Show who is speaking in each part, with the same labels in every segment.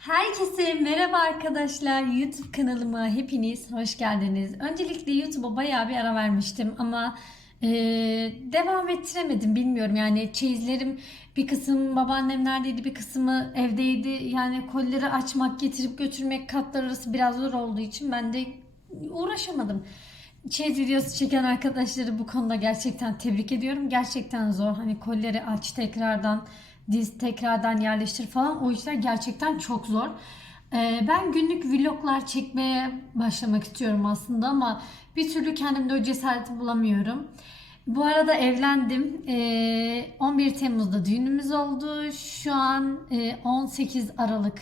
Speaker 1: Herkese merhaba arkadaşlar. YouTube kanalıma hepiniz hoş geldiniz. Öncelikle YouTube'a bayağı bir ara vermiştim ama e, devam ettiremedim bilmiyorum. Yani çeyizlerim bir kısım babaannemlerdeydi bir kısmı evdeydi. Yani kolleri açmak getirip götürmek katlar arası biraz zor olduğu için ben de uğraşamadım. Çeyiz videosu çeken arkadaşları bu konuda gerçekten tebrik ediyorum. Gerçekten zor. Hani kolleri aç tekrardan diz tekrardan yerleştir falan o işler gerçekten çok zor. Ee, ben günlük vloglar çekmeye başlamak istiyorum aslında ama bir türlü kendimde o cesareti bulamıyorum. Bu arada evlendim. Ee, 11 Temmuz'da düğünümüz oldu. Şu an e, 18 Aralık.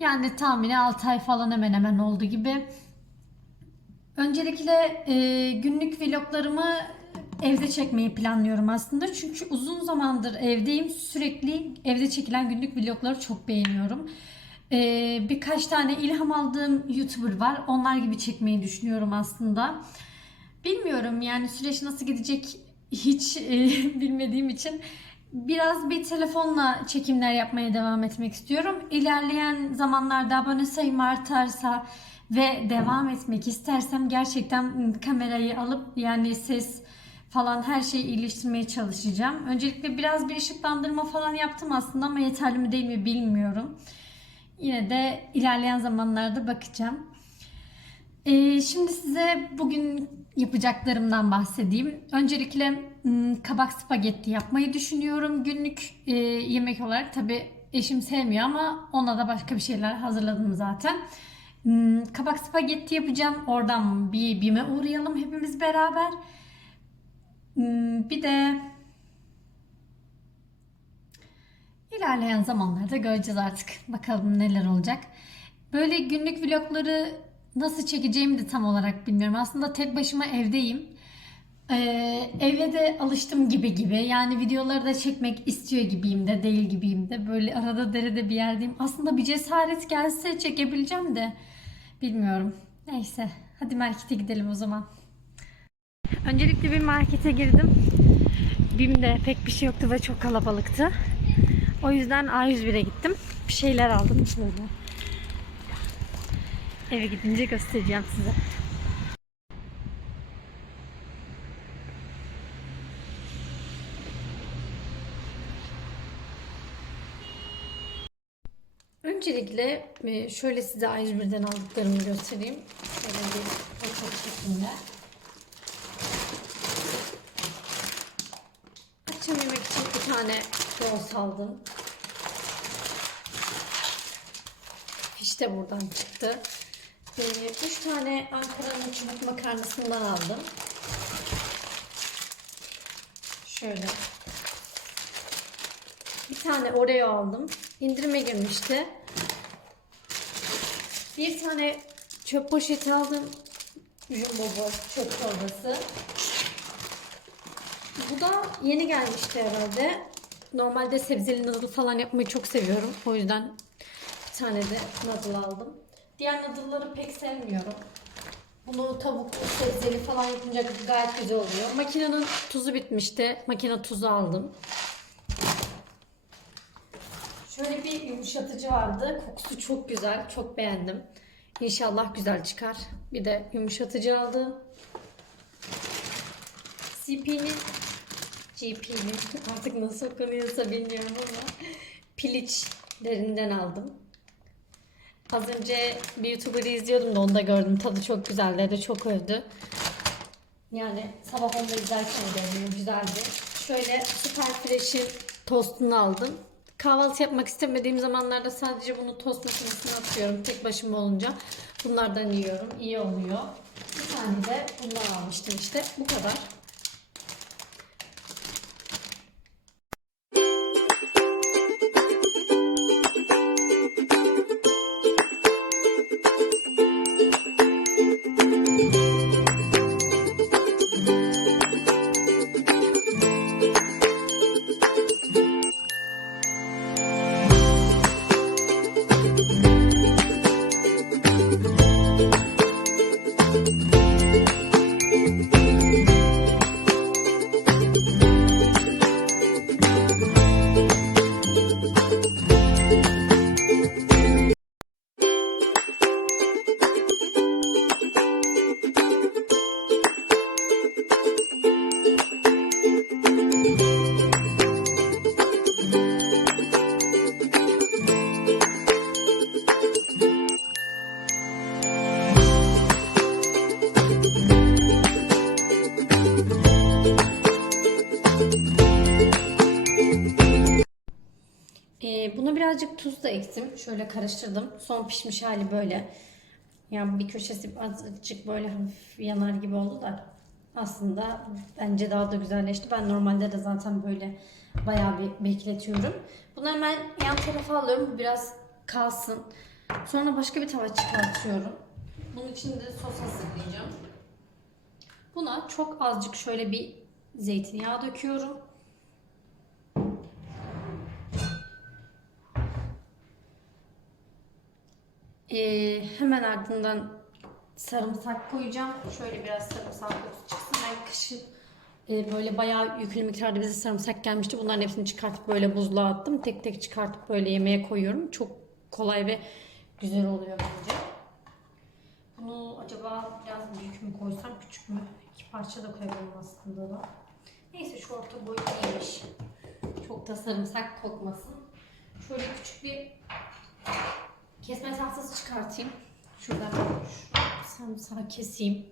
Speaker 1: Yani tahmini 6 ay falan hemen hemen oldu gibi. Öncelikle e, günlük vloglarımı evde çekmeyi planlıyorum aslında. Çünkü uzun zamandır evdeyim. Sürekli evde çekilen günlük vlogları çok beğeniyorum. E, birkaç tane ilham aldığım YouTuber var. Onlar gibi çekmeyi düşünüyorum aslında. Bilmiyorum yani süreç nasıl gidecek hiç e, bilmediğim için biraz bir telefonla çekimler yapmaya devam etmek istiyorum. İlerleyen zamanlarda abone sayım artarsa ve devam etmek istersem gerçekten kamerayı alıp yani ses falan her şeyi iyileştirmeye çalışacağım. Öncelikle biraz bir ışıklandırma falan yaptım aslında ama yeterli mi değil mi bilmiyorum. Yine de ilerleyen zamanlarda bakacağım. Ee, şimdi size bugün yapacaklarımdan bahsedeyim. Öncelikle m, kabak spagetti yapmayı düşünüyorum günlük e, yemek olarak. Tabi eşim sevmiyor ama ona da başka bir şeyler hazırladım zaten. Kabak spagetti yapacağım. Oradan bir bime uğrayalım hepimiz beraber. M, bir de ilerleyen zamanlarda göreceğiz artık. Bakalım neler olacak. Böyle günlük vlogları nasıl çekeceğimi de tam olarak bilmiyorum. Aslında tek başıma evdeyim. Ee, eve de alıştım gibi gibi. Yani videoları da çekmek istiyor gibiyim de değil gibiyim de. Böyle arada derede bir yerdeyim. Aslında bir cesaret gelse çekebileceğim de bilmiyorum. Neyse hadi markete gidelim o zaman. Öncelikle bir markete girdim. BİM'de pek bir şey yoktu ve çok kalabalıktı. O yüzden A101'e gittim. Bir şeyler aldım böyle. Eve gidince göstereceğim size. Öncelikle e, şöyle size A101'den aldıklarımı göstereyim. Şöyle bir poşet şeklinde. Akşam yemek için bir tane yoğurt aldım. Fiş buradan çıktı. Ee, üç tane Ankara'nın çubuk makarnasından aldım. Şöyle. Bir tane Oreo aldım. İndirime girmişti. Bir tane çöp poşeti aldım. Jumbo çöp torbası. Bu da yeni gelmişti herhalde. Normalde sebzeli noodle falan yapmayı çok seviyorum. O yüzden bir tane de noodle aldım. Diğer noodle'ları pek sevmiyorum. Bunu tavuklu, sebzeli falan yapınca gayet güzel oluyor. Makinenin tuzu bitmişti. Makine tuzu aldım. Şöyle bir yumuşatıcı vardı. Kokusu çok güzel. Çok beğendim. İnşallah güzel çıkar. Bir de yumuşatıcı aldım. CP'nin GP'nin artık nasıl okunuyorsa bilmiyorum ama piliçlerinden aldım. Az önce bir YouTuber'ı izliyordum da onu da gördüm. Tadı çok güzeldi dedi. Çok övdü. Yani sabah onu da izlerken de güzeldi. Şöyle Super Fresh'in tostunu aldım. Kahvaltı yapmak istemediğim zamanlarda sadece bunu tost makinesine atıyorum. Tek başıma olunca bunlardan yiyorum. İyi oluyor. Bir tane de bundan almıştım işte. Bu kadar. Birazcık tuz da ektim. Şöyle karıştırdım. Son pişmiş hali böyle. Yani bir köşesi azıcık böyle hafif yanar gibi oldu da aslında bence daha da güzelleşti. Ben normalde de zaten böyle bayağı bir bekletiyorum. Bunu hemen yan tarafa alıyorum. Bu biraz kalsın. Sonra başka bir tava çıkartıyorum. Bunun için de sos hazırlayacağım. Buna çok azıcık şöyle bir zeytinyağı döküyorum. Ee, hemen ardından sarımsak koyacağım. Şöyle biraz sarımsak kokusu çıksın. Ben kışın e, böyle bayağı yüklü miktarda bize sarımsak gelmişti. Bunların hepsini çıkartıp böyle buzluğa attım. Tek tek çıkartıp böyle yemeğe koyuyorum. Çok kolay ve güzel oluyor bence. Bunu acaba biraz büyük mü koysam küçük mü? İki parça da koyabilirim aslında da. Neyse şu orta boy iyiymiş. Çok da sarımsak kokmasın. Şöyle küçük bir kesme tahtası çıkartayım. Şuradan şu sarımsağı keseyim.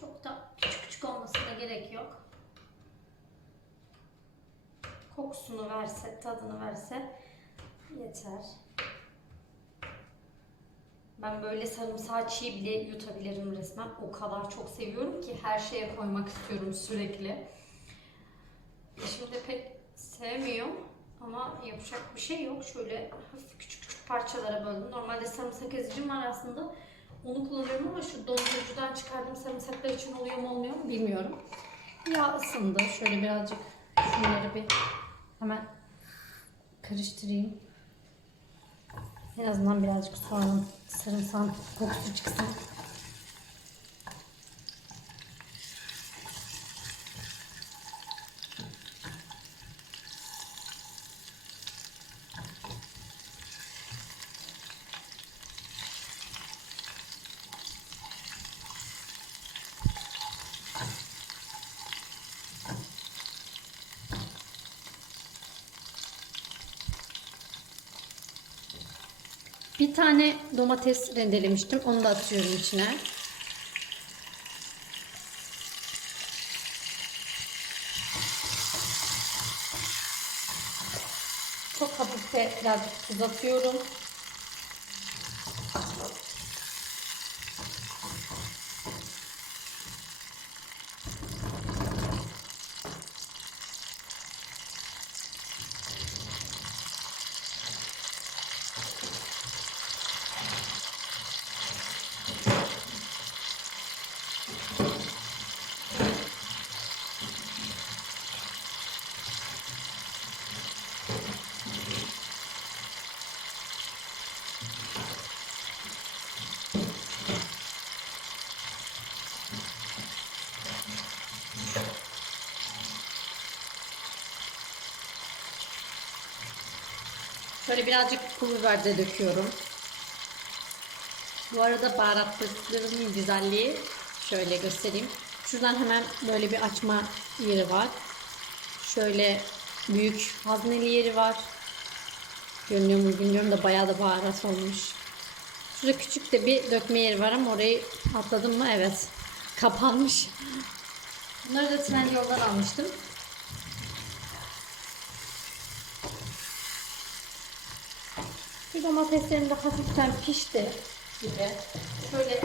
Speaker 1: Çok da küçük küçük olmasına gerek yok. Kokusunu verse, tadını verse yeter. Ben böyle sarımsağı çiğ bile yutabilirim resmen. O kadar çok seviyorum ki her şeye koymak istiyorum sürekli. Eşim de pek sevmiyor ama yapacak bir şey yok. Şöyle hafif küçük parçalara böldüm. Normalde sarımsak ezicim var aslında. Onu kullanıyorum ama şu dondurucudan çıkardığım sarımsaklar için oluyor mu olmuyor mu bilmiyorum. Yağ ısındı. Şöyle birazcık şunları bir hemen karıştırayım. En azından birazcık soğanın sarımsağın kokusu çıksın. Bir tane domates rendelemiştim. Onu da atıyorum içine. Çok hafif de birazcık tuz atıyorum. Şöyle birazcık pul biber de döküyorum. Bu arada baharatlarımın güzelliği şöyle göstereyim. Şuradan hemen böyle bir açma yeri var. Şöyle büyük hazneli yeri var. Görünüyor mu bilmiyorum da bayağı da baharat olmuş. Şurada küçük de bir dökme yeri var ama orayı atladım mı? Evet. Kapanmış. Bunları da Trendyol'dan almıştım. Domateslerim de hafiften pişti gibi. Şöyle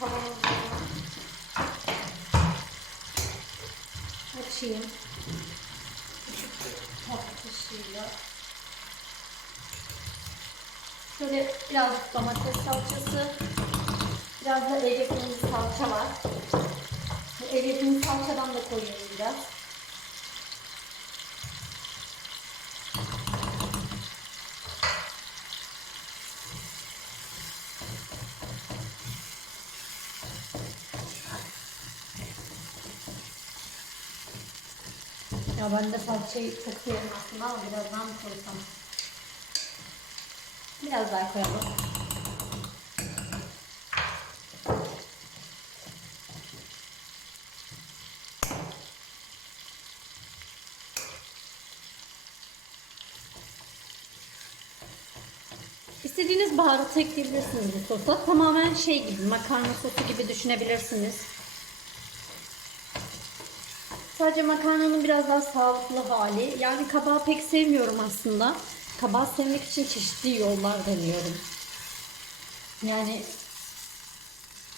Speaker 1: tavamın açayım. Küçük bir. Şöyle birazcık domates salçası. Biraz da ev yapımı salça var. Bu ev salçadan da koyuyorum biraz. Ya ben de salçayı çok severim aslında ama biraz daha mı koysam? Biraz daha koyalım. İstediğiniz baharatı ekleyebilirsiniz bu sosa. Tamamen şey gibi, makarna sosu gibi düşünebilirsiniz. Sadece makarnanın biraz daha sağlıklı hali. Yani kabağı pek sevmiyorum aslında. kabağı sevmek için çeşitli yollar deniyorum. Yani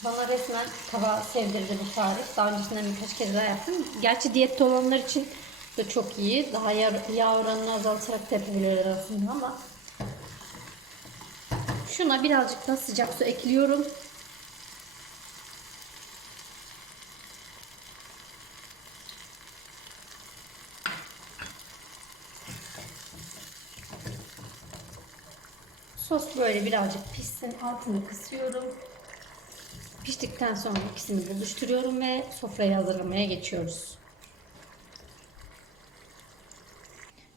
Speaker 1: bana resmen kabağı sevdirdi bu tarif. Daha öncesinden birkaç kez daha yaptım. Gerçi diyette olanlar için de çok iyi. Daha yağ, yağ oranını azaltarak da yapabilirler aslında ama şuna birazcık da sıcak su ekliyorum. Sos böyle birazcık pişsin. Altını kısıyorum. Piştikten sonra ikisini buluşturuyorum ve sofrayı hazırlamaya geçiyoruz.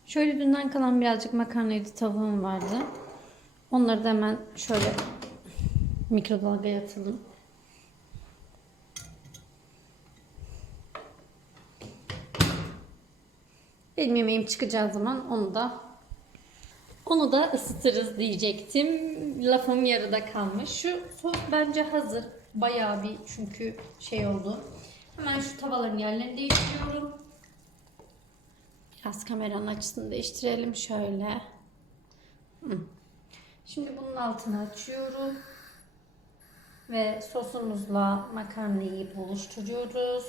Speaker 1: Şöyle dünden kalan birazcık makarnaydı tavuğum vardı. Onları da hemen şöyle mikrodalgaya atalım. Benim yemeğim çıkacağı zaman onu da onu da ısıtırız diyecektim. Lafım yarıda kalmış. Şu sos bence hazır. Bayağı bir çünkü şey oldu. Hemen şu tavaların yerlerini değiştiriyorum. Biraz kameranın açısını değiştirelim şöyle. Şimdi bunun altını açıyorum. Ve sosumuzla makarnayı buluşturuyoruz.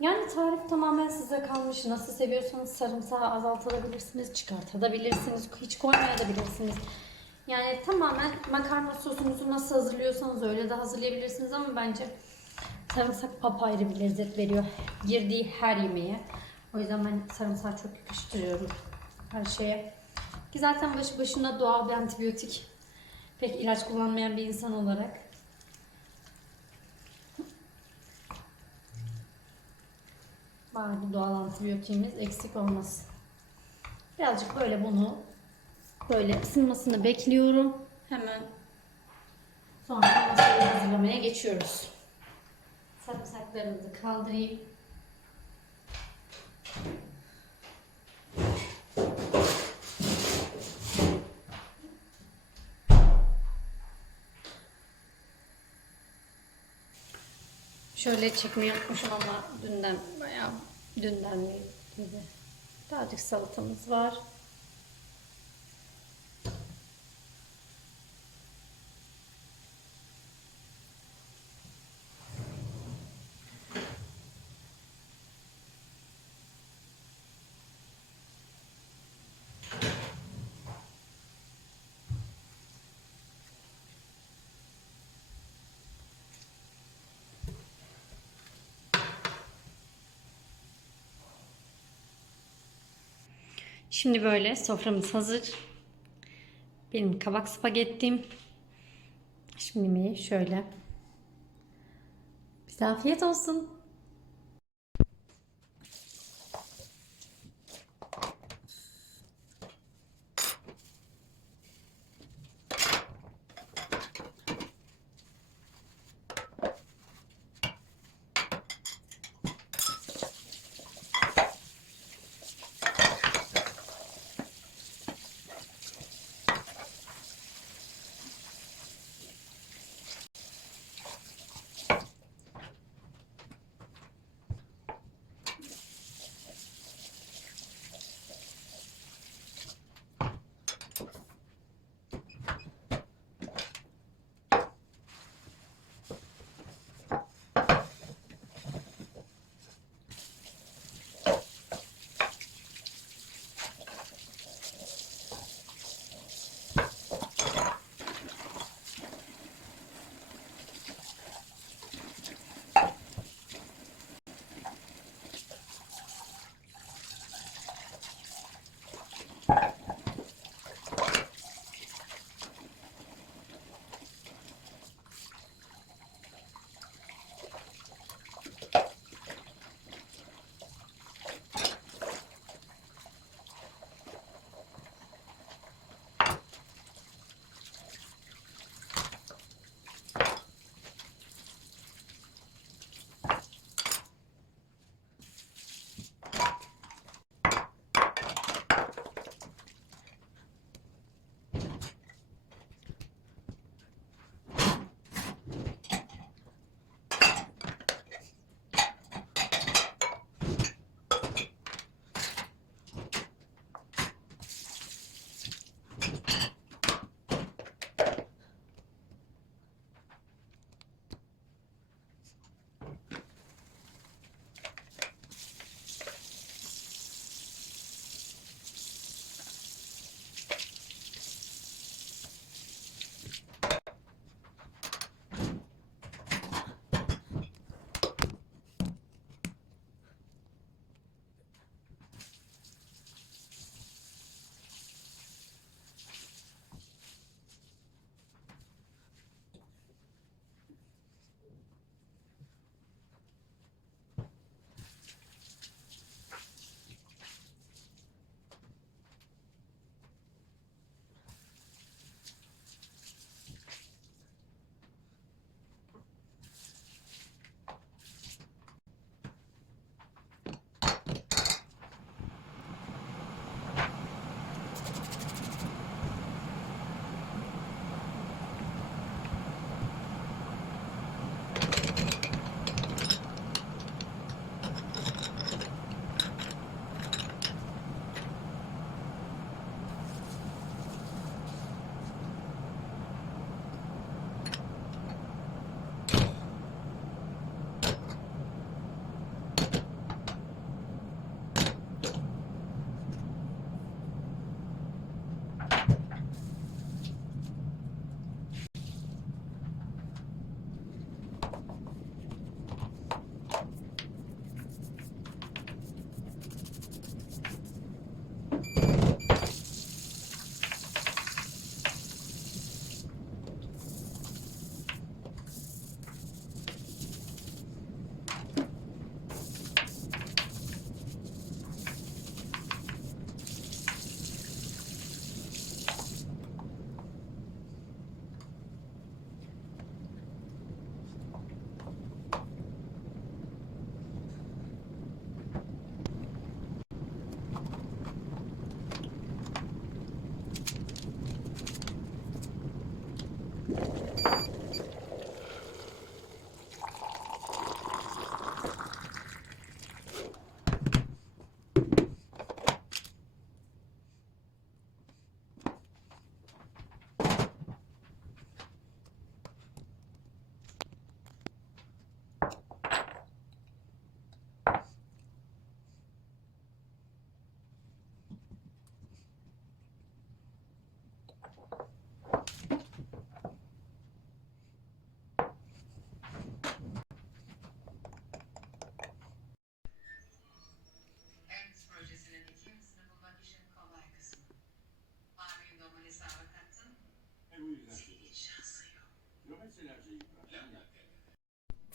Speaker 1: Yani tarif tamamen size kalmış. Nasıl seviyorsanız sarımsağı azaltabilirsiniz, çıkartabilirsiniz, hiç koymayabilirsiniz. Yani tamamen makarna sosunuzu nasıl hazırlıyorsanız öyle de hazırlayabilirsiniz ama bence sarımsak papayrı bir lezzet veriyor. Girdiği her yemeğe. O yüzden ben sarımsağı çok yakıştırıyorum her şeye. Ki zaten başı başına doğal bir antibiyotik. Pek ilaç kullanmayan bir insan olarak. Bari doğal antibiyotiğimiz eksik olmasın. Birazcık böyle bunu böyle ısınmasını bekliyorum. Hemen sonra masayı hazırlamaya geçiyoruz. Sarımsaklarımızı kaldırayım. Şöyle çekmeyi unutmuşum ama dünden bayağı dünden gibi. Birazcık salatamız var. Şimdi böyle soframız hazır. Benim kabak spagettim. Şimdi yemeği şöyle. Bize afiyet olsun.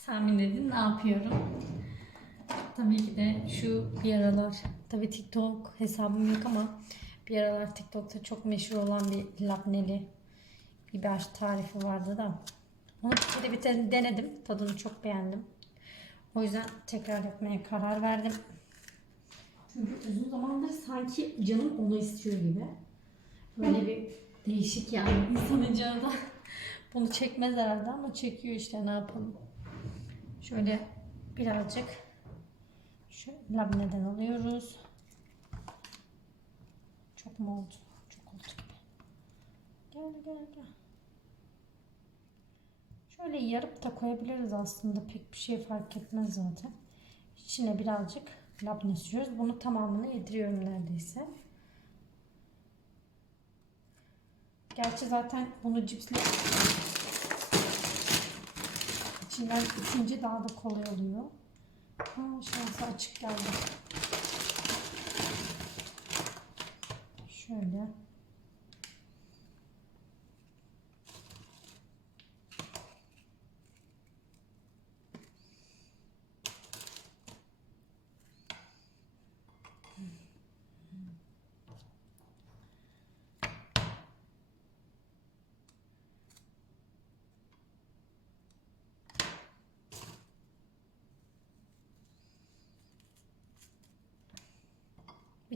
Speaker 1: Tahmin edin ne yapıyorum? Tabii ki de şu bir aralar, tabii TikTok hesabım yok ama bir aralar TikTok'ta çok meşhur olan bir labneli biber tarifi vardı da. Onu bir bir denedim. Tadını çok beğendim. O yüzden tekrar yapmaya karar verdim. Çünkü uzun zamandır sanki canım onu istiyor gibi. Böyle bir değişik yani. İnsanın canı da bunu çekmez herhalde ama çekiyor işte ne yapalım. Şöyle birazcık şu labneden alıyoruz. Çok mu oldu? Çok oldu gibi. Gel gel gel. Şöyle yarıp da koyabiliriz aslında. Pek bir şey fark etmez zaten. İçine birazcık labne sürüyoruz. Bunu tamamını yediriyorum neredeyse. Gerçi zaten bunu cipsle içinden ikinci daha da kolay oluyor. Ha, şansı açık geldi. Şöyle.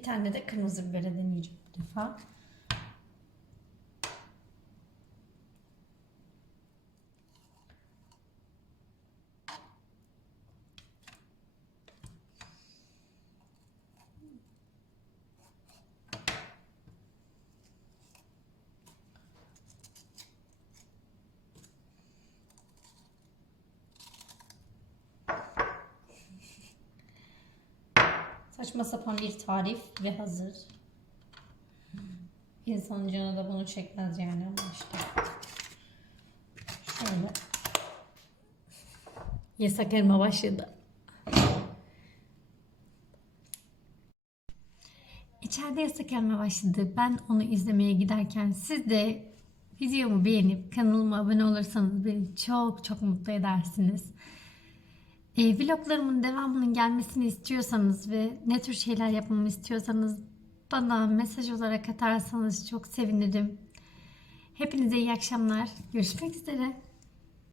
Speaker 1: Bir tane de kırmızı bibere deneyeceğim bu defa. Saçma sapan bir tarif ve hazır. İnsanın canı da bunu çekmez yani ama işte. Şöyle. Yasak elma başladı. İçeride yasak elma başladı. Ben onu izlemeye giderken siz de videomu beğenip kanalıma abone olursanız beni çok çok mutlu edersiniz. E, vloglarımın devamının gelmesini istiyorsanız ve ne tür şeyler yapmamı istiyorsanız bana mesaj olarak atarsanız çok sevinirim. Hepinize iyi akşamlar. Görüşmek üzere.